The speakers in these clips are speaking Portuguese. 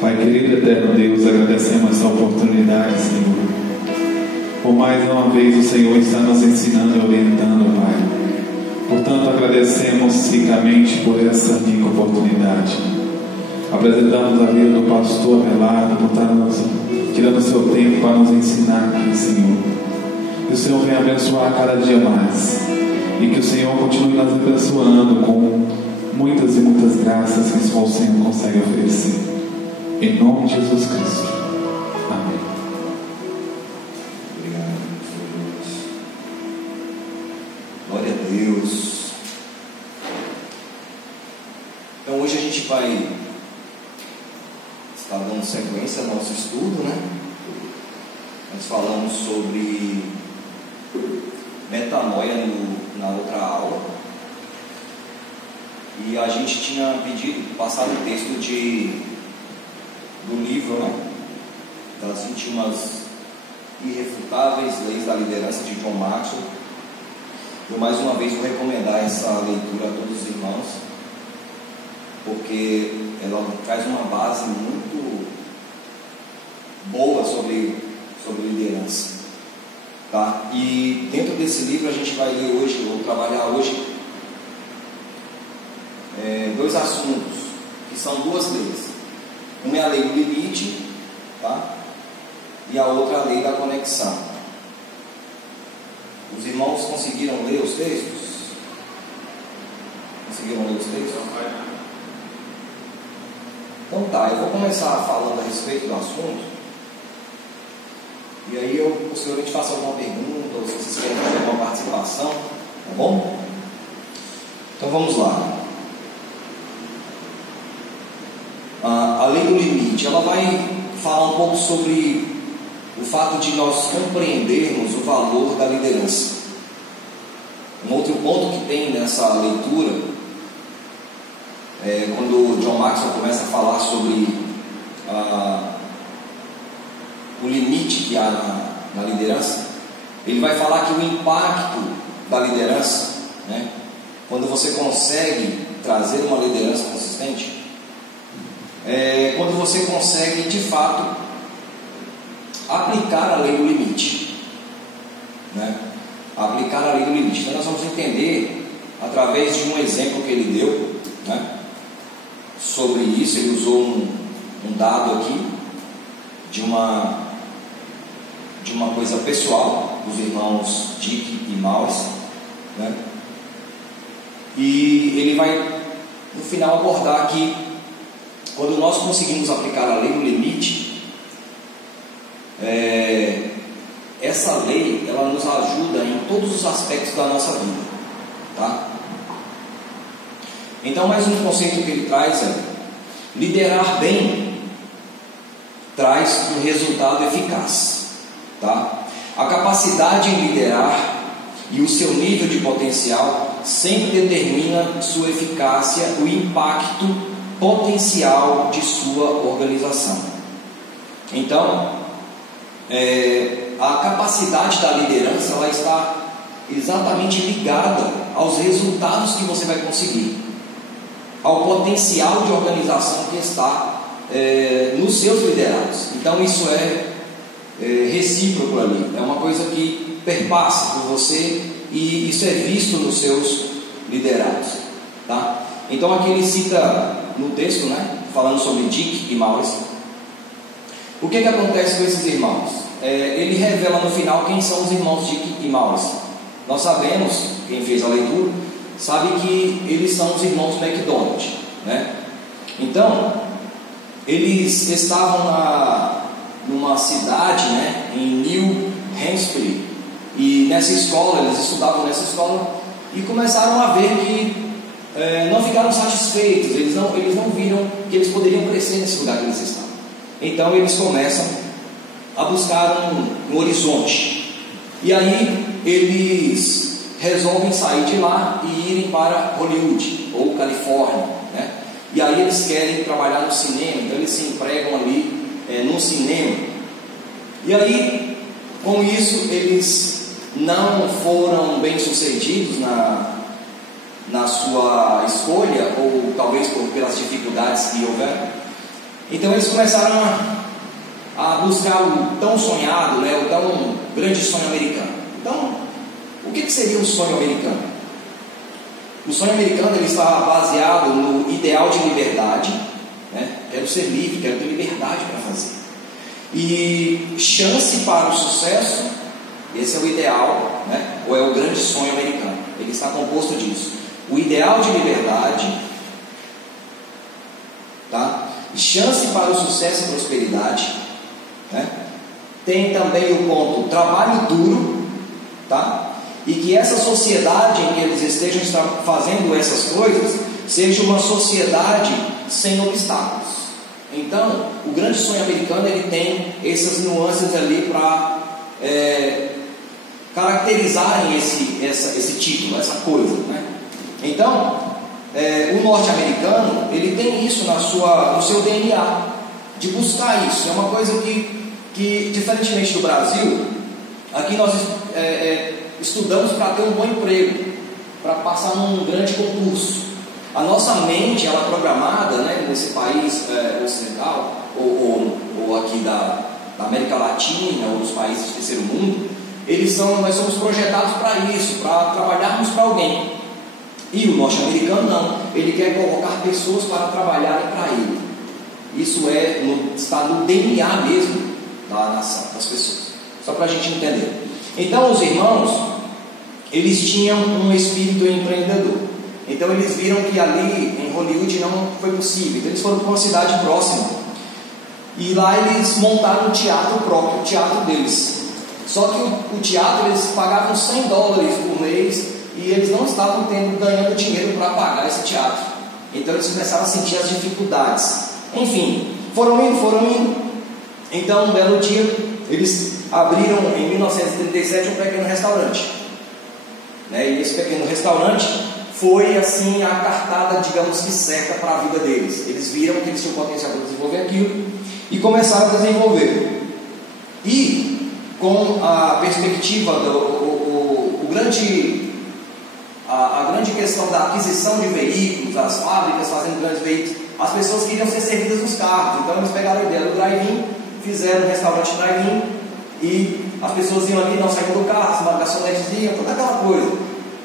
Pai querido, eterno Deus, agradecemos essa oportunidade, Senhor. Por mais uma vez o Senhor está nos ensinando e orientando, Pai. Portanto, agradecemos ricamente por essa rica oportunidade. Apresentamos a vida do pastor Abelardo por estar tirando o seu tempo para nos ensinar aqui, Senhor. Que o Senhor venha abençoar cada dia mais. E que o Senhor continue nos abençoando com muitas e muitas graças que só o Senhor consegue oferecer. Em nome de Jesus Cristo. Amém. Obrigado, Jesus. Glória a Deus. Então hoje a gente vai estar dando sequência ao nosso estudo, né? Nós falamos sobre metanoia na outra aula. E a gente tinha pedido, passado o texto do livro, né? Das 21 irrefutáveis leis da liderança de John Maxwell. Eu mais uma vez vou recomendar essa leitura a todos os irmãos, porque ela traz uma base muito boa sobre liderança, tá? E dentro desse livro a gente vai ler hoje, vou trabalhar hoje dois assuntos, que são duas leis. Uma é a lei do limite, tá? E a outra a lei da conexão. Os irmãos conseguiram ler os textos? Conseguiram ler os textos? Então tá, eu vou começar falando a respeito do assunto. E aí eu posteriormente faço alguma pergunta, ou se vocês querem fazer alguma participação, tá bom? Então vamos lá. A lei do limite, ela vai falar um pouco sobre o fato de nós compreendermos o valor da liderança. Um outro ponto que tem nessa leitura é quando John Maxwell começa a falar sobre o limite que há na liderança. Ele vai falar que o impacto da liderança, né, quando você consegue trazer uma liderança consistente, quando você consegue de fato aplicar a lei do limite, né? Aplicar a lei do limite. Então nós vamos entender através de um exemplo que ele deu, né? Sobre isso. Ele usou um dado aqui de uma coisa pessoal dos irmãos Dick e Maurice, né? E ele vai no final abordar que quando nós conseguimos aplicar a lei do limite, essa lei, ela nos ajuda em todos os aspectos da nossa vida, tá? Então, mais um conceito que ele traz é: liderar bem traz um resultado eficaz, tá? A capacidade em liderar e o seu nível de potencial sempre determina sua eficácia, o impacto potencial de sua organização. Então, a capacidade da liderança, ela está exatamente ligada aos resultados que você vai conseguir, ao potencial de organização que está nos seus liderados. Então isso é recíproco ali, é uma coisa que perpassa por você, e isso é visto nos seus liderados, tá? Então aqui ele cita no texto, né, falando sobre Dick e Maurice. O que acontece com esses irmãos? Ele revela no final quem são os irmãos Dick e Maurice. Nós sabemos, quem fez a leitura sabe que eles são os irmãos McDonald, né? Então eles estavam numa cidade, né, em New Hampshire, e nessa escola, eles estudavam nessa escola e começaram a ver que não ficaram satisfeitos, eles não viram que eles poderiam crescer nesse lugar que eles estavam. Então eles começam a buscar um horizonte, e aí eles resolvem sair de lá e irem para Hollywood ou Califórnia, né? E aí eles querem trabalhar no cinema, então eles se empregam ali no cinema. E aí, com isso, eles não foram bem sucedidos na sua escolha, ou talvez pelas dificuldades que houveram. Então eles começaram a buscar o tão sonhado, né, o tão grande sonho americano. Então, o que seria o sonho americano? O sonho americano ele estava baseado no ideal de liberdade, né? Quero ser livre, quero ter liberdade para fazer. E chance para o sucesso, esse é o ideal, né? Ou é o grande sonho americano. Ele está composto disso: o ideal de liberdade, tá? Chance para o sucesso e prosperidade, né? Tem também o ponto trabalho duro, tá? E que essa sociedade em que eles estejam fazendo essas coisas seja uma sociedade sem obstáculos. Então, o grande sonho americano ele tem essas nuances ali para caracterizarem esse título, essa coisa, né? Então, o norte-americano ele tem isso no seu DNA, de buscar isso. É uma coisa que diferentemente do Brasil, aqui nós estudamos para ter um bom emprego, para passar num grande concurso. A nossa mente ela é programada, né, nesse país ocidental, ou aqui da América Latina, ou dos países do terceiro mundo, nós somos projetados para isso, para trabalharmos para alguém. E o norte-americano não, ele quer colocar pessoas para trabalharem para ele. Isso está no DNA mesmo da nação, das pessoas. Só para a gente entender. Então os irmãos, eles tinham um espírito empreendedor. Então eles viram que ali em Hollywood não foi possível. Então eles foram para uma cidade próxima. E lá eles montaram um teatro próprio, o teatro deles. Só que o teatro eles pagavam $100 por mês e eles não estavam ganhando dinheiro para pagar esse teatro. Então eles começaram a sentir as dificuldades. Enfim, foram indo. Então um belo dia eles abriram em 1937 um pequeno restaurante, né? E esse pequeno restaurante foi assim a cartada, digamos que certa para a vida deles. Eles viram que eles tinham potencial para desenvolver aquilo e começaram a desenvolver. E com a perspectiva a grande questão da aquisição de veículos, as fábricas fazendo grandes veículos, as pessoas queriam ser servidas nos carros. Então eles pegaram a ideia do drive-in, fizeram um restaurante drive-in e as pessoas iam ali, não saíam do carro, as garçonetes iam, toda aquela coisa.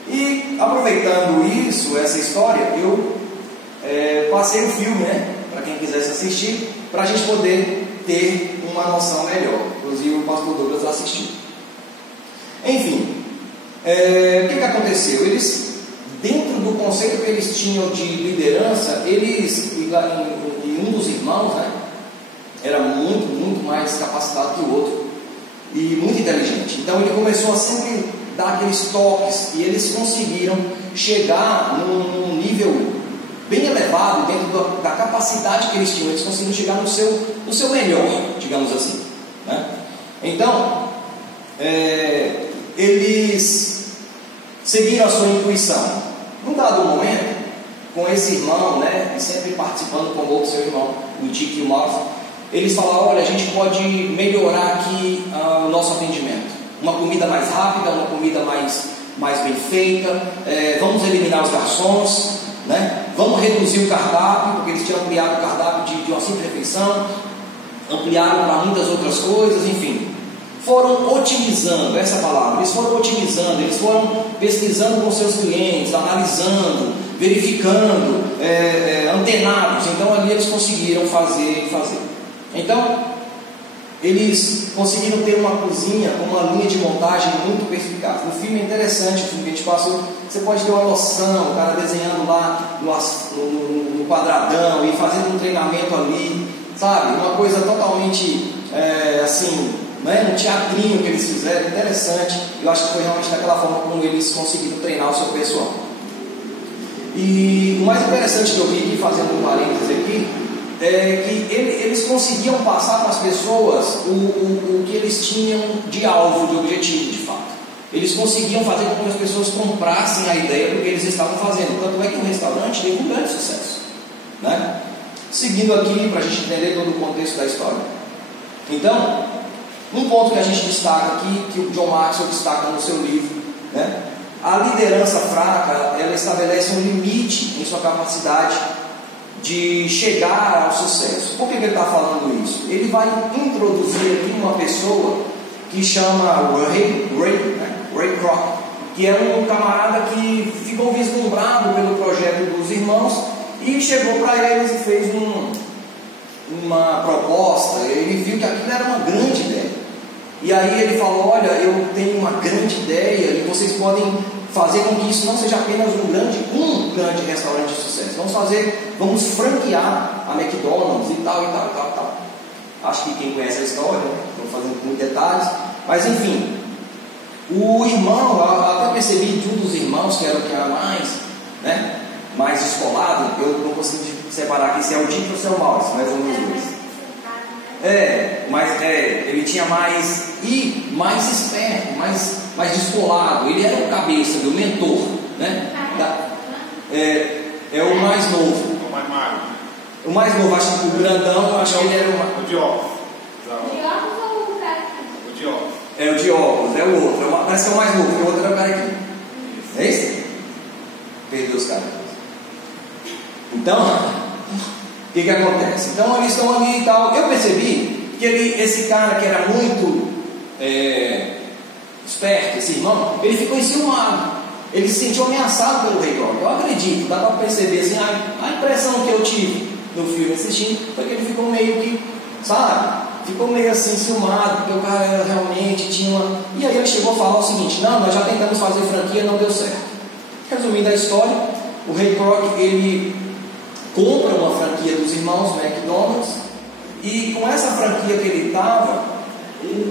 E aproveitando isso, essa história, eu passei o filme, né, para quem quisesse assistir, para a gente poder ter uma noção melhor. Inclusive o pastor Douglas assistiu. Enfim, o que aconteceu? Eles, dentro do conceito que eles tinham de liderança, e um dos irmãos, né, era muito, muito mais capacitado que o outro e muito inteligente. Então ele começou a sempre dar aqueles toques e eles conseguiram chegar num nível bem elevado dentro da capacidade que eles tinham. Eles conseguiram chegar no seu melhor, digamos assim, né? Então eles seguiram a sua intuição. Num dado momento, com esse irmão, né, e sempre participando com o outro seu irmão, o Dick e o Marv, eles falaram: olha, a gente pode melhorar aqui o nosso atendimento. Uma comida mais rápida, uma comida mais bem feita, vamos eliminar os garçons, né? Vamos reduzir o cardápio, porque eles tinham ampliado o cardápio de uma simples refeição, ampliaram para muitas outras coisas, enfim. Foram otimizando, essa palavra, eles foram otimizando, eles foram pesquisando com seus clientes, analisando, verificando, antenados. Então ali eles conseguiram fazer. Então eles conseguiram ter uma cozinha com uma linha de montagem muito perspicaz. No filme é interessante, o filme que a gente passou, você pode ter uma noção, o cara desenhando lá no quadradão e fazendo um treinamento ali, sabe? Uma coisa totalmente assim, né? Um teatrinho que eles fizeram, interessante. Eu acho que foi realmente daquela forma como eles conseguiram treinar o seu pessoal. E o mais interessante que eu vi aqui, fazendo um parênteses aqui, é que eles conseguiam passar para as pessoas o que eles tinham de alvo, de objetivo, de fato. Eles conseguiam fazer com que as pessoas comprassem a ideia do que eles estavam fazendo. Tanto é que o restaurante teve um grande sucesso, né? Seguindo aqui, para a gente entender todo o contexto da história. Então, um ponto que a gente destaca aqui, que o John Maxwell destaca no seu livro, né, a liderança fraca, ela estabelece um limite em sua capacidade de chegar ao sucesso. Por que ele está falando isso? Ele vai introduzir aqui uma pessoa que chama Ray Kroc, que é um camarada que ficou vislumbrado pelo projeto dos irmãos e chegou para eles e fez uma proposta. Ele viu que aquilo era uma grande ideia. E aí ele falou: olha, eu tenho uma grande ideia e vocês podem fazer com que isso não seja apenas um grande restaurante de sucesso. Vamos franquear a McDonald's e tal. Acho que quem conhece a história, né? Estou fazendo com detalhes, mas enfim, o irmão, eu até percebi de um dos irmãos que era mais descolado. Eu não consigo separar aqui se é o Dick ou se é o Maurício, mas um dos dois. Ele tinha mais esperto, mais descolado. Ele era o cabeça, o mentor, né? É o mais novo. O mais magro. O mais novo, acho que o grandão, acho que ele era o de óculos. O de óculos ou o cara aqui? O de óculos. É o de óculos, é o outro. Parece que é o mais novo, porque o outro era o cara aqui. É isso? Perdeu os caras. Então, o que acontece? Então eles estão ali e tal. Eu percebi que esse cara que era muito esperto, esse irmão, ele ficou enciumado. Ele se sentiu ameaçado pelo Ray Kroc. Eu acredito, dá para perceber assim, a impressão que eu tive no filme assistindo foi que ele ficou meio que, ficou meio assim enciumado, porque o cara realmente tinha uma... E aí ele chegou a falar o seguinte: não, nós já tentamos fazer franquia, não deu certo. Resumindo a história, o Ray Kroc, ele compra uma franquia dos irmãos McDonald's, e com essa franquia que ele estava,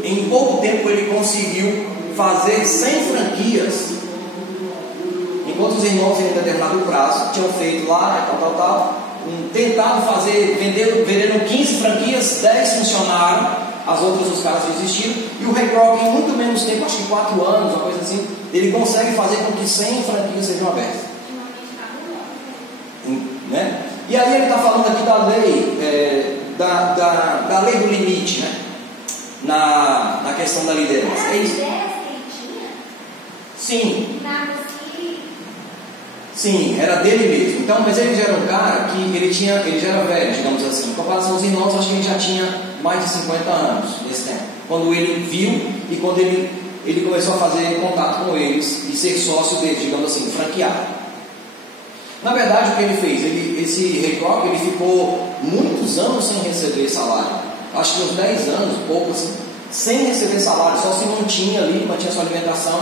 em pouco tempo ele conseguiu fazer 100 franquias, enquanto os irmãos em determinado prazo tinham feito lá, tentaram fazer, venderam 15 franquias, 10 funcionaram, as outras os caras desistiram, e o Ray Kroc, em muito menos tempo, acho que 4 anos, uma coisa assim, ele consegue fazer com que 100 franquias sejam abertas. Né? E aí ele está falando aqui da lei, da lei do limite, né? Na questão da liderança. Era a liderança que ele tinha? Sim. Sim. Sim, era dele mesmo. Então, mas ele já era um cara que ele já era velho, digamos assim. Em comparação aos irmãos, acho que ele já tinha mais de 50 anos nesse tempo. Quando ele viu e quando ele começou a fazer contato com eles e ser sócio deles, digamos assim, franqueado. Na verdade, o que ele fez? Esse Ray Kroc, ele ficou muitos anos sem receber salário. Acho que uns 10 anos, pouco assim, sem receber salário, só se mantinha sua alimentação.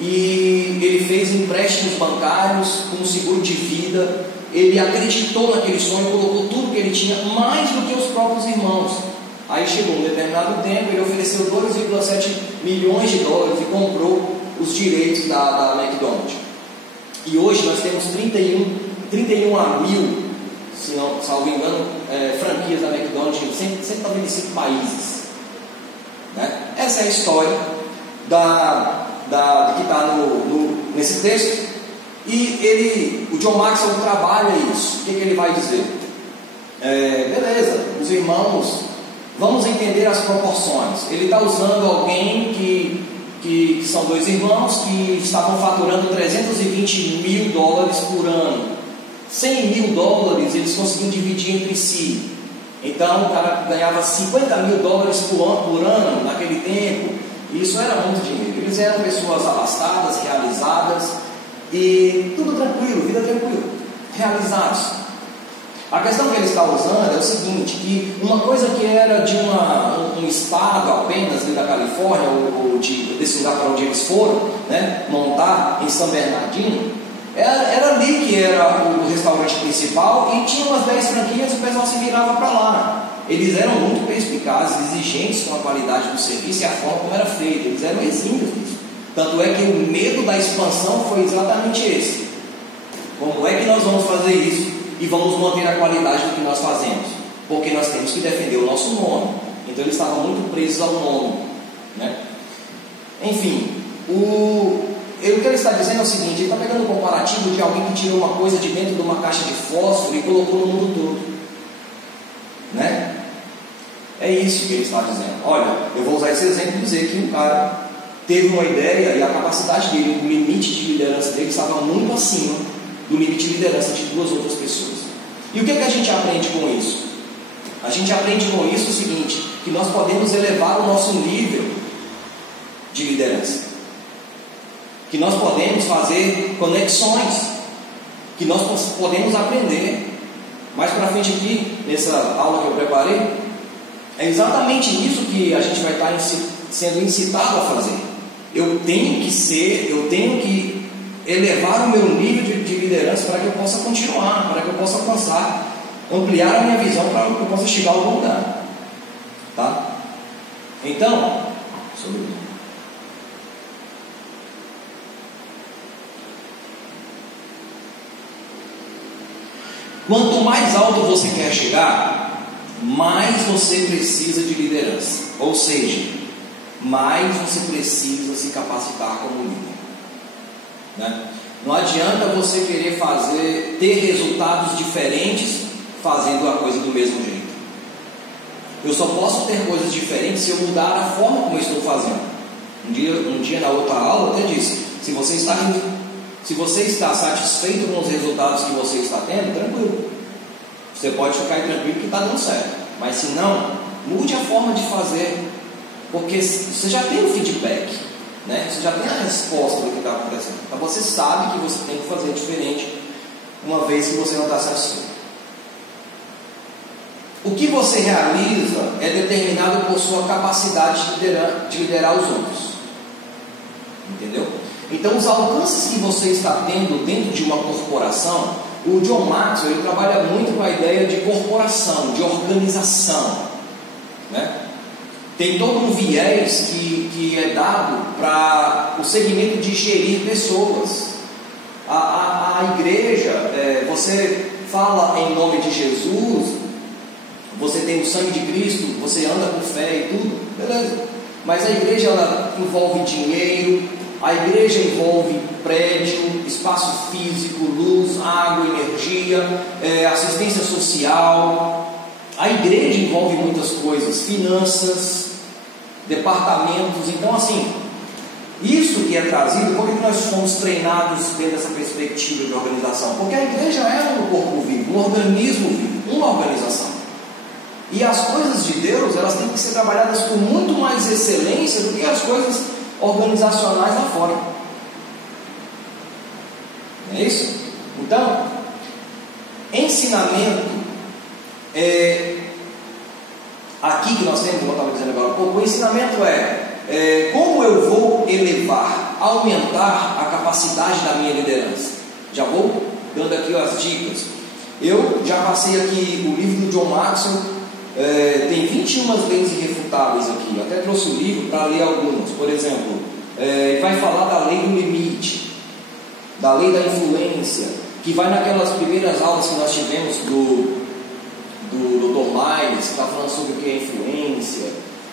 E ele fez empréstimos bancários com seguro de vida. Ele acreditou naquele sonho, colocou tudo que ele tinha, mais do que os próprios irmãos. Aí chegou um determinado tempo, ele ofereceu 2,7 milhões de dólares e comprou os direitos da McDonald's. E hoje nós temos 31 a mil, se não salvo engano, franquias da McDonald's em 195 países. Né? Essa é a história que está nesse texto. E o John Maxwell trabalha isso. O que ele vai dizer? Beleza, os irmãos, vamos entender as proporções. Ele está usando alguém que são dois irmãos que estavam faturando 320 mil dólares por ano. 100 mil dólares eles conseguiam dividir entre si. Então o cara ganhava 50 mil dólares por ano naquele tempo. E isso era muito dinheiro. Eles eram pessoas abastadas, realizadas, e tudo tranquilo, vida tranquila, realizados. A questão que ele está usando é o seguinte, que uma coisa que era de um estado apenas ali da Califórnia, ou desse lugar para onde eles foram, né, montar em São Bernardino, era ali que era o restaurante principal, e tinha umas 10 franquias e o pessoal se virava para lá. Eles eram muito perspicazes, exigentes com a qualidade do serviço e a forma como era feito. Eles eram exímios nisso. Tanto é que o medo da expansão foi exatamente esse. Como é que nós vamos fazer isso e vamos manter a qualidade do que nós fazemos? Porque nós temos que defender o nosso nome. Então eles estavam muito presos ao nome, né? Enfim, o que ele está dizendo é o seguinte: ele está pegando um comparativo de alguém que tirou uma coisa de dentro de uma caixa de fósforo e colocou no mundo todo, né? É isso que ele está dizendo. Olha, eu vou usar esse exemplo e dizer que um cara teve uma ideia e a capacidade dele, o limite de liderança dele estava muito acima do limite de liderança de 2 outras pessoas. E o que é que a gente aprende com isso? A gente aprende com isso o seguinte, que nós podemos elevar o nosso nível de liderança, que nós podemos fazer conexões, que nós podemos aprender. Mais para frente aqui, nessa aula que eu preparei, é exatamente isso que a gente vai estar sendo incitado a fazer. Eu tenho que elevar o meu nível de liderança para que eu possa continuar, para que eu possa alcançar, ampliar a minha visão para que eu possa chegar a algum lugar. Tá? Então, quanto mais alto você quer chegar, mais você precisa de liderança. Ou seja, mais você precisa se capacitar como líder, né? Não adianta você querer ter resultados diferentes fazendo a coisa do mesmo jeito. Eu só posso ter coisas diferentes se eu mudar a forma como eu estou fazendo. Um dia na outra aula eu até disse, se você está satisfeito com os resultados que você está tendo, tranquilo, você pode ficar tranquilo que está dando certo. Mas se não, mude a forma de fazer, porque você já tem o feedback, né? Você já tem a resposta do que está acontecendo. Então você sabe que você tem que fazer diferente uma vez que você não está satisfeito. O que você realiza é determinado por sua capacidade de liderar os outros. Entendeu? Então os alcances que você está tendo dentro de uma corporação, o John Maxwell ele trabalha muito com a ideia de corporação, de organização, né? Tem todo um viés que é dado para o segmento de gerir pessoas. A igreja, você fala em nome de Jesus, você tem o sangue de Cristo, você anda com fé e tudo, beleza. Mas a igreja ela envolve dinheiro, a igreja envolve prédio, espaço físico, luz, água, energia, assistência social. A igreja envolve muitas coisas, finanças, departamentos. Então assim, isso que é trazido, por que nós fomos treinados dentro dessa perspectiva de organização? Porque a igreja é um corpo vivo, um organismo vivo, uma organização. E as coisas de Deus, elas têm que ser trabalhadas com muito mais excelência do que as coisas organizacionais lá fora. Não é isso? Então, ensinamento aqui que nós temos, como eu estava dizendo agora há pouco, o ensinamento como eu vou elevar, aumentar a capacidade da minha liderança. Já vou dando aqui as dicas. Eu já passei aqui o livro do John Maxwell. Tem 21 leis irrefutáveis aqui. Eu até trouxe o livro para ler algumas. Por exemplo, vai falar da lei do limite, da lei da influência, que vai naquelas primeiras aulas que nós tivemos do Dr. Myers, que está falando sobre o que é influência,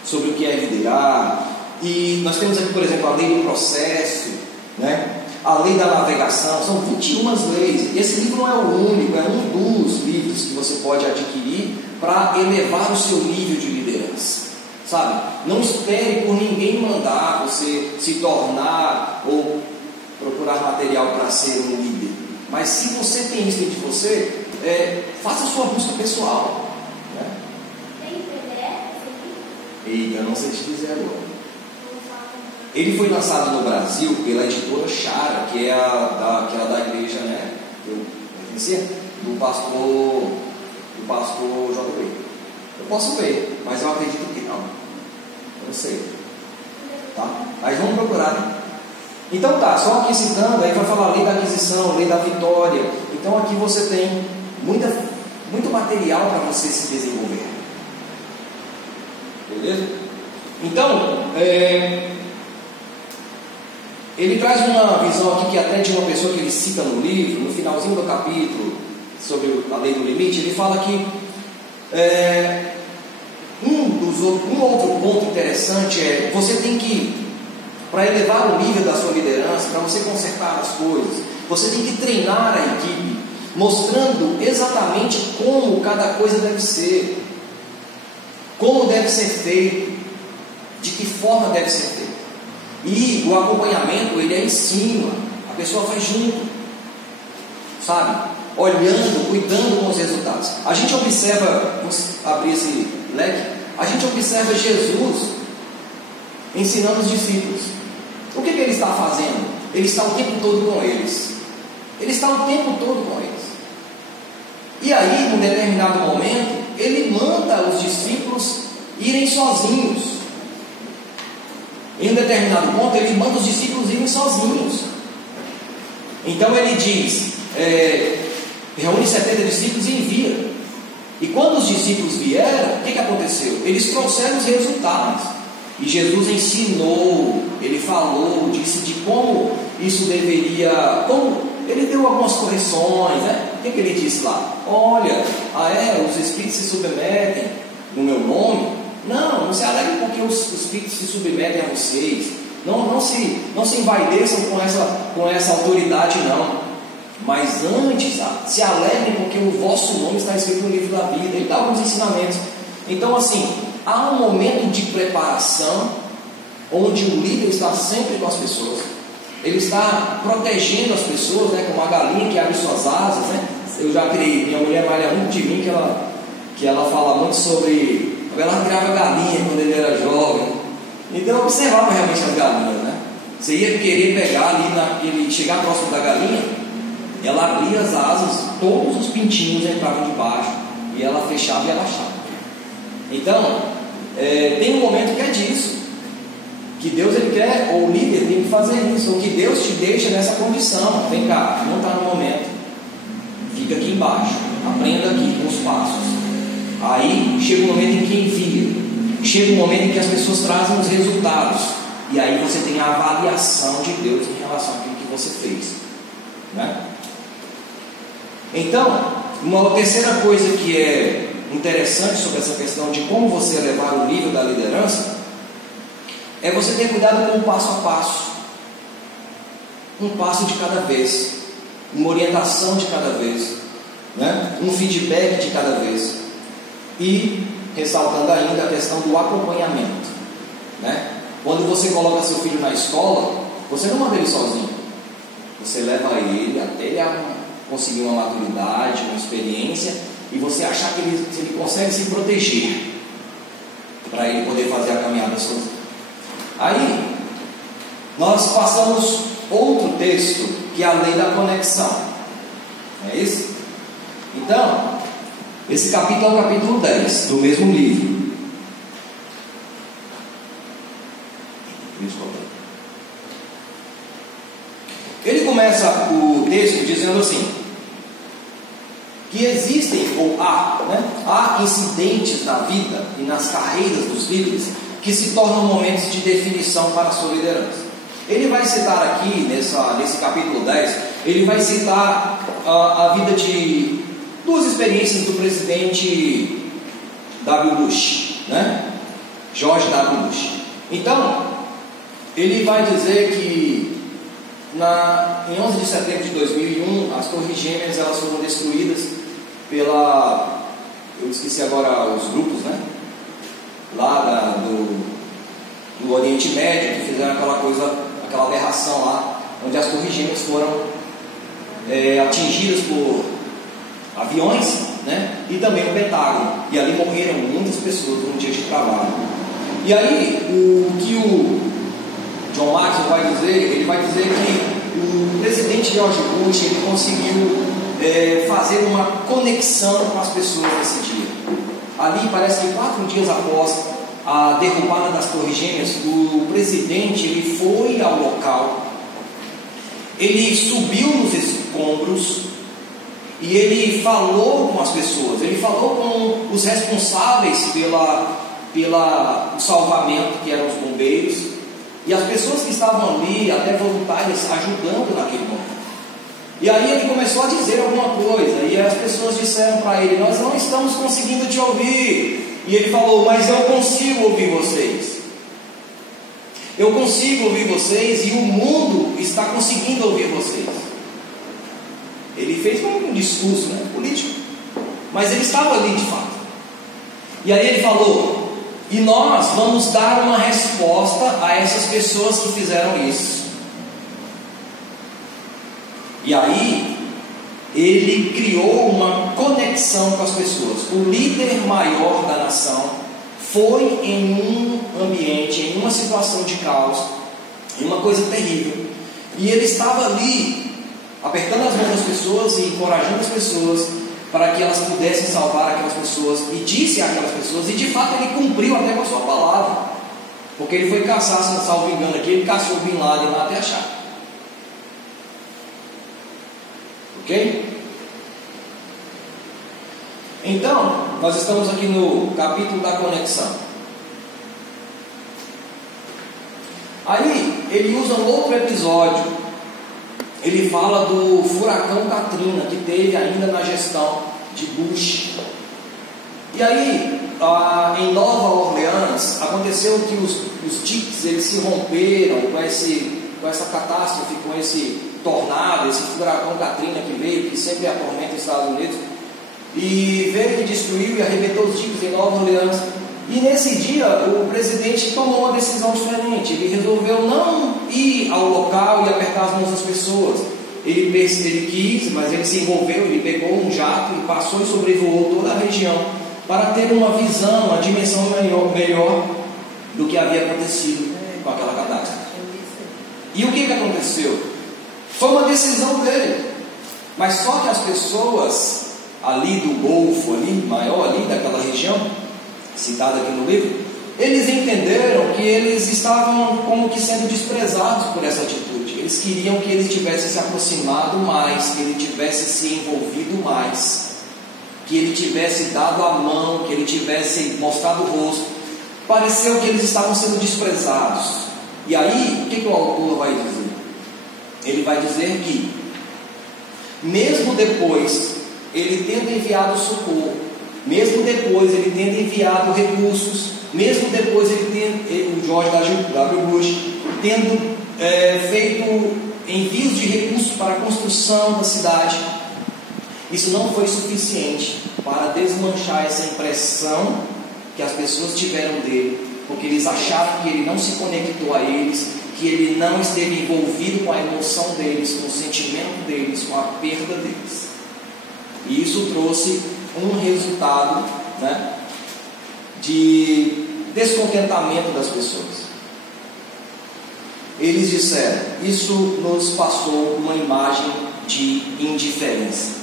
sobre o que é liderar. E nós temos aqui, por exemplo, a lei do processo, né? A lei da navegação. São 21 leis. Esse livro não é o único, é um dos livros que você pode adquirir para elevar o seu nível de liderança, sabe? Não espere por ninguém mandar você se tornar ou procurar material para ser um líder. Mas se você tem isso dentro de você, faça a sua busca pessoal, né? Tem PDF? Eita, eu não sei te dizer agora. Ele foi lançado no Brasil pela editora Chara, que é aquela da igreja, né? Que eu pertencia, do pastor JB. Eu posso ver, mas eu acredito que não. Eu não sei. Tá? Mas vamos procurar, né? Então tá, só aqui citando, aí vai falar lei da aquisição, lei da vitória. Então aqui você tem muito material para você se desenvolver. Beleza? Então, ele traz uma visão aqui que até de uma pessoa que ele cita no livro, no finalzinho do capítulo, sobre a lei do limite. Ele fala que um outro ponto interessante você tem que, para elevar o nível da sua liderança, para você consertar as coisas, você tem que treinar a equipe, mostrando exatamente como cada coisa deve ser, como deve ser feito, de que forma deve ser feito. E o acompanhamento, ele é em cima, a pessoa faz junto, sabe? Olhando, cuidando com os resultados. A gente observa, vamos abrir esse leque, a gente observa Jesus ensinando os discípulos. O que ele está fazendo? Ele está o tempo todo com eles. Ele está o tempo todo com eles. E aí, num determinado momento, ele manda os discípulos irem sozinhos. Em um determinado ponto, ele manda os discípulos irem sozinhos. Então ele diz, reúne 70 discípulos e envia. E quando os discípulos vieram, o que aconteceu? Eles trouxeram os resultados. E Jesus ensinou, ele falou, disse de como isso deveria, ele deu algumas correções, né? O que ele disse lá? Olha, os espíritos se submetem no meu nome. Não se alegrem porque os espíritos se submetem a vocês. Não se envaideçam com essa autoridade, não. Mas antes, se alegrem porque o vosso nome está escrito no livro da vida. Ele dá alguns ensinamentos. Então, assim, há um momento de preparação onde o líder está sempre com as pessoas. Ele está protegendo as pessoas, né, como a galinha que abre suas asas, né? Eu já criei, minha mulher malha muito de mim, que ela fala muito sobre. Ela criava galinha quando ele era jovem. Então eu observava realmente as galinhas, né? Você ia querer pegar ali, chegar próximo da galinha, ela abria as asas, todos os pintinhos entravam debaixo, e ela fechava e abaixava. Então, tem um momento que é disso, que Deus ele quer, ou o líder tem que fazer isso, ou que Deus te deixa nessa condição. Vem cá, não está no momento, fica aqui embaixo, aprenda aqui com os passos. Aí chega um momento em que envia, chega um momento em que as pessoas trazem os resultados, e aí você tem a avaliação de Deus em relação àquilo que você fez, né? Então, uma terceira coisa que é interessante sobre essa questão de como você elevar o nível da liderança é você ter cuidado com o passo a passo, um passo de cada vez, uma orientação de cada vez, né? Um feedback de cada vez. E ressaltando ainda a questão do acompanhamento, né? Quando você coloca seu filho na escola, você não manda ele sozinho, você leva ele até ele conseguir uma maturidade, uma experiência, e você achar que ele consegue se proteger para ele poder fazer a caminhada sozinho. Aí nós passamos outro texto, que é a lei da conexão, é isso? Então esse capítulo é o capítulo 10 do mesmo livro. Ele começa o texto dizendo assim, que existem, ou há incidentes na vida e nas carreiras dos líderes que se tornam momentos de definição para a sua liderança. Ele vai citar aqui, nesse capítulo 10, ele vai citar a vida de duas experiências do presidente W. Bush, né? George W. Bush. Então, ele vai dizer que em 11 de setembro de 2001, as Torres Gêmeas elas foram destruídas eu esqueci agora os grupos, né? Lá do Oriente Médio, que fizeram aquela aberração lá, onde as Torres Gêmeas foram atingidas por aviões, né? E também o Pentágono, e ali morreram muitas pessoas num dia de trabalho. E aí o que o John Maxwell vai dizer, ele vai dizer que o presidente George Bush ele conseguiu fazer uma conexão com as pessoas nesse dia. Ali parece que 4 dias após a derrubada das Torres Gêmeas, o presidente ele foi ao local, ele subiu nos escombros e ele falou com as pessoas, ele falou com os responsáveis pelo salvamento, que eram os bombeiros, e as pessoas que estavam ali, até voluntárias, ajudando naquele momento. E aí ele começou a dizer alguma coisa, e as pessoas disseram para ele: nós não estamos conseguindo te ouvir. E ele falou: mas eu consigo ouvir vocês. Eu consigo ouvir vocês, e o mundo está conseguindo ouvir vocês. Ele fez um discurso, né, político, mas ele estava ali de fato. E aí ele falou: E nós vamos dar uma resposta a essas pessoas que fizeram isso. E aí, ele criou uma conexão com as pessoas. O líder maior da nação foi em um ambiente, em uma situação de caos, em uma coisa terrível. E ele estava ali, apertando as mãos das pessoas e encorajando as pessoas para que elas pudessem salvar aquelas pessoas, e disse àquelas pessoas, e de fato ele cumpriu até com a sua palavra, porque ele foi caçar, se não salvo engano aqui, ele caçou Bin Laden lá até achar. Ok? Então, nós estamos aqui no capítulo da conexão. Aí, ele usa um outro episódio. Ele fala do furacão Katrina, que teve ainda na gestão de Bush. E aí, em Nova Orleans, aconteceu que os diques eles se romperam com essa catástrofe, com esse tornado, esse furacão Katrina que veio, que sempre atormenta os Estados Unidos, e veio e destruiu e arrebentou os diques em Nova Orleans. E nesse dia o presidente tomou uma decisão diferente. Ele resolveu não ir ao local e apertar as mãos das pessoas. Ele quis, mas ele se envolveu, ele pegou um jato e passou e sobrevoou toda a região para ter uma visão, uma dimensão melhor do que havia acontecido com aquela catástrofe. E o que aconteceu? Foi uma decisão dele. Mas só que as pessoas ali do Golfo, ali, maior ali daquela região, citada aqui no livro, eles entenderam que eles estavam como que sendo desprezados por essa atitude. Eles queriam que ele tivesse se aproximado mais, que ele tivesse se envolvido mais, que ele tivesse dado a mão, que ele tivesse mostrado o rosto. Pareceu que eles estavam sendo desprezados. E aí, o que o autor vai dizer? Ele vai dizer que, mesmo depois, ele tendo enviado socorro, mesmo depois ele tendo enviado recursos, mesmo depois o George W. Bush tendo feito envios de recursos para a construção da cidade, isso não foi suficiente para desmanchar essa impressão que as pessoas tiveram dele, porque eles acharam que ele não se conectou a eles, que ele não esteve envolvido com a emoção deles, com o sentimento deles, com a perda deles. E isso trouxe um resultado, né, de descontentamento das pessoas. Eles disseram, isso nos passou uma imagem de indiferença.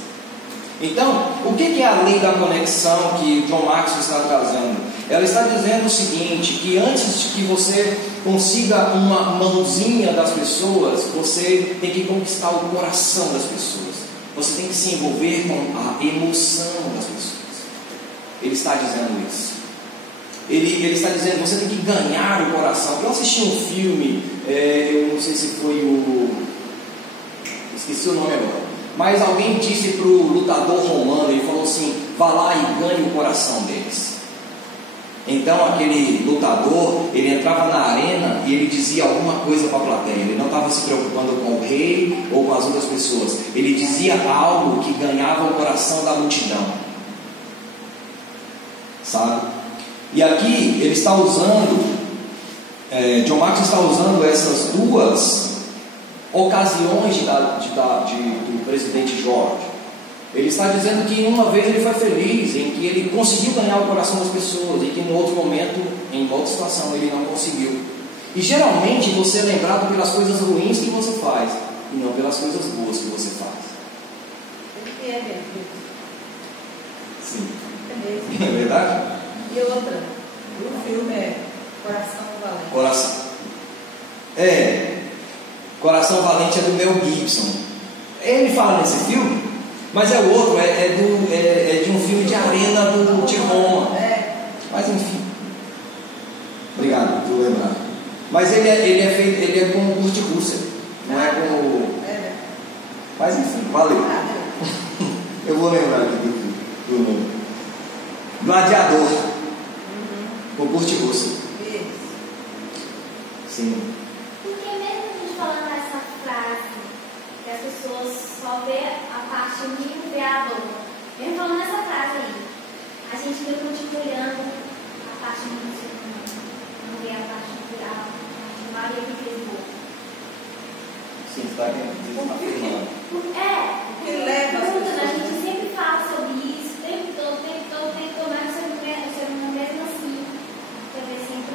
Então, o que é a lei da conexão que John Maxwell está trazendo? Ela está dizendo o seguinte, que antes de que você consiga uma mãozinha das pessoas, você tem que conquistar o coração das pessoas. Você tem que se envolver com a emoção das pessoas. Ele está dizendo isso. Ele está dizendo, você tem que ganhar o coração. Eu assisti um filme, eu não sei se foi esqueci o nome agora, mas alguém disse para o lutador romano, ele falou assim, vá lá e ganhe o coração deles. Então aquele lutador, ele entrava na arena e ele dizia alguma coisa para a plateia. Ele não estava se preocupando com o rei ou com as outras pessoas. Ele dizia algo que ganhava o coração da multidão, sabe? E aqui ele está usando, John Maxwell está usando essas duas ocasiões do presidente George. Ele está dizendo que uma vez ele foi feliz, em que ele conseguiu ganhar o coração das pessoas, e que em outro momento, em outra situação, ele não conseguiu. E geralmente você é lembrado pelas coisas ruins que você faz, e não pelas coisas boas que você faz. Sim. É verdade? E outra, o filme é Coração Valente. Coração Valente é do Mel Gibson. Ele fala nesse filme, mas é outro, é de um filme de arena de Roma. Mas enfim. Obrigado por lembrar. Mas ele é com o Kurt Russell, não é com o... Mas enfim, valeu. Eu vou lembrar aqui do nome. Gladiador. Com o Kurt Russell. Sim. Porque mesmo a gente falando essa frase, que as pessoas só vê a parte ruim e vê a boa. Mesmo falando essa frase aí, a gente fica olhando a parte do ser humano. Não vê a parte de Maria que fez boa. Sim, está afirmando. Que leva as Pergunta, pessoas. a gente sempre fala sobre isso, o tempo todo, mas o ser humano mesmo assim, quer ver sempre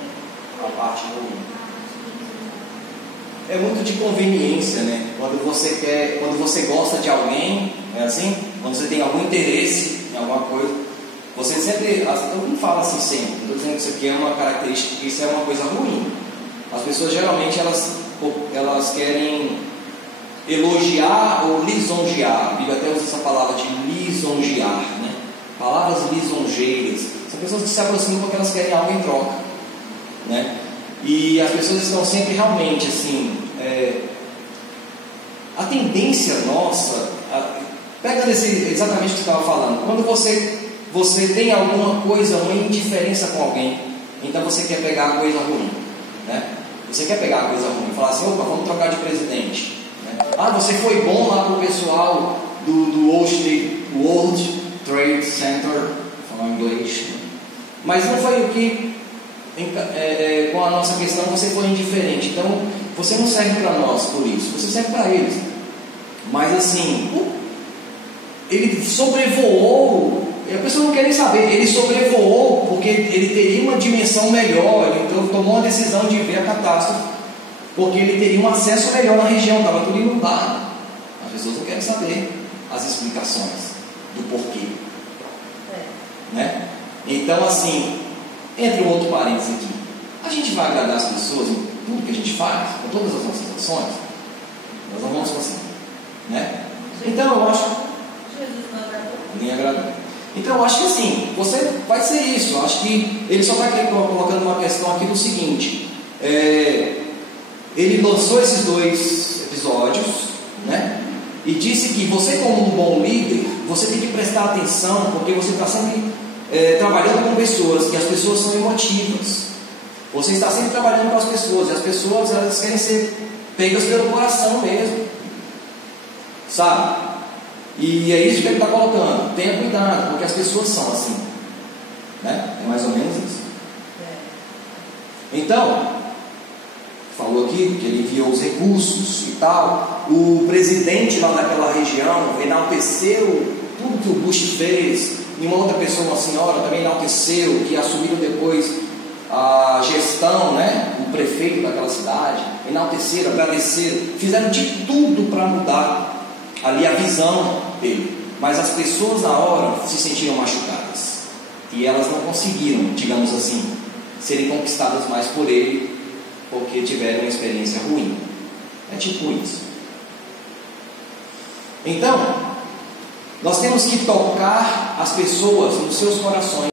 A parte ruim. a parte ruim. É muito de conveniência, né? Quando você gosta de alguém, é assim? Quando você tem algum interesse em alguma coisa, você sempre, eu não falo assim sempre, não estou dizendo que isso aqui é uma característica, porque isso é uma coisa ruim. As pessoas geralmente elas querem elogiar ou lisonjear. A Bíblia até usa essa palavra de lisonjear, né? Palavras lisonjeiras. São pessoas que se aproximam porque elas querem algo em troca, né? E as pessoas estão sempre realmente assim, a tendência nossa, pegando exatamente o que você estava falando, quando você tem alguma coisa, uma indiferença com alguém, então você quer pegar a coisa ruim, né? Você quer pegar a coisa ruim, falar assim, opa, vamos trocar de presidente, né? Ah, você foi bom lá pro pessoal do World Trade Center, falar inglês, mas não foi o que com a nossa questão você foi indiferente, então você não serve para nós por isso, você serve para eles. Mas assim, ele sobrevoou, e a pessoa não quer nem saber, ele sobrevoou porque ele teria uma dimensão melhor, então tomou uma decisão de ver a catástrofe, porque ele teria um acesso melhor na região, estava tudo inundado. As pessoas não querem saber as explicações do porquê, né? Então assim, entre um outro parênteses aqui, a gente vai agradar as pessoas em tudo que a gente faz, com todas as nossas ações, nós não vamos conseguir, né? Então eu acho Jesus não agradou. ninguém agradou. Então eu acho que assim, você vai ser isso. Eu acho que ele só está colocando uma questão aqui do seguinte, ele lançou esses 2 episódios, né? E disse que você, como um bom líder, você tem que prestar atenção, porque você está sempre trabalhando com pessoas, e as pessoas são emotivas. Você está sempre trabalhando com as pessoas, e as pessoas elas querem ser pegas pelo coração mesmo, sabe? E é isso que ele está colocando. Tenha cuidado, porque as pessoas são assim, né? É mais ou menos isso. Então, falou aqui que ele enviou os recursos e tal. O presidente lá daquela região enalteceu tudo que o Bush fez. E uma outra pessoa, uma senhora, também enalteceu, que assumiram depois a gestão, né? O prefeito daquela cidade, enalteceram, agradeceram, fizeram de tudo para mudar ali a visão dele. Mas as pessoas na hora se sentiram machucadas, e elas não conseguiram, digamos assim, serem conquistadas mais por ele, porque tiveram uma experiência ruim. É tipo isso. Então, nós temos que tocar as pessoas nos seus corações.